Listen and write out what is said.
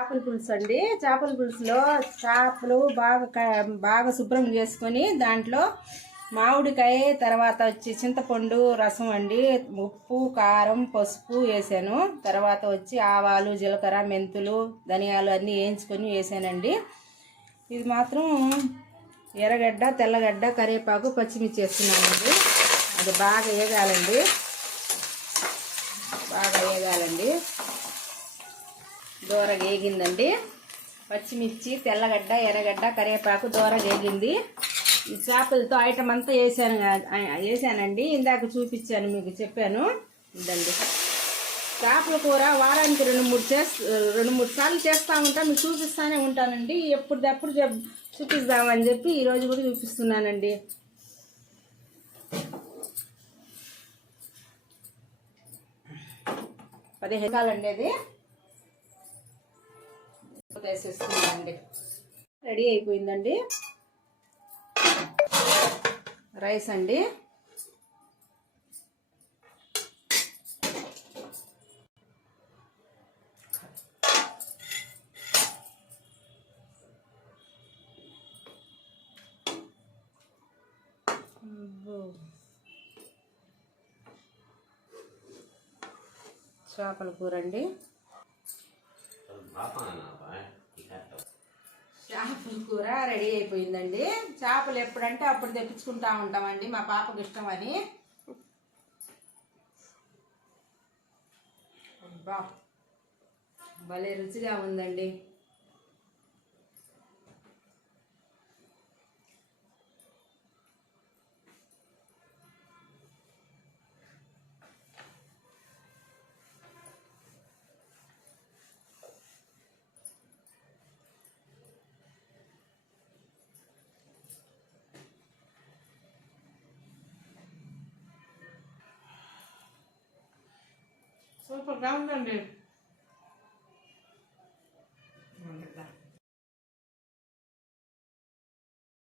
చేపల పులుసు అండి. చేపల పులుసులో చేపలు బాగా శుభ్రం చేసుకొని దాంట్లో మామిడికాయ, తర్వాత వచ్చి చింతపండు రసం అండి, ఉప్పు, కారం, పసుపు వేసాను. తర్వాత వచ్చి ఆవాలు, జీలకర్ర, మెంతులు, ధనియాలు అన్నీ వేయించుకొని వేసానండి. ఇది మాత్రం ఎర్రగడ్డ, తెల్లగడ్డ, కరివేపాకు, పచ్చిమిర్చి వేస్తున్నానండి. అది బాగా వేగాలండి. దూరగా వేగిందండి. పచ్చిమిర్చి, తెల్లగడ్డ, ఎర్రగడ్డ, కరివేపాకు దూరగా వేగింది. ఈ చేపలతో ఐటమ్ అంతా వేసానండి. ఇందాక చూపించాను, మీకు చెప్పాను. ఇదండి చేపల కూర. వారానికి 2-3 సార్లు చేస్తూ ఉంటాను, మీకు చూపిస్తూనే ఉంటానండి. ఎప్పుడప్పుడు చూపిస్తామని చెప్పి ఈరోజు కూడా చూపిస్తున్నానండి. కాలండి అది వేసేస్తున్నానండి. రెడీ అయిపోయిందండి. రైస్ అండి. చేపల కూర అండి. చేపల కూర రెడీ అయిపోయిందండి. చేపలు ఎప్పుడంటే అప్పుడు తెప్పించుకుంటా ఉంటామండి, మా పాపకు ఇష్టం అని. అబ్బా, భలే రుచిగా ఉందండి. సూపర్గా ఉందండి.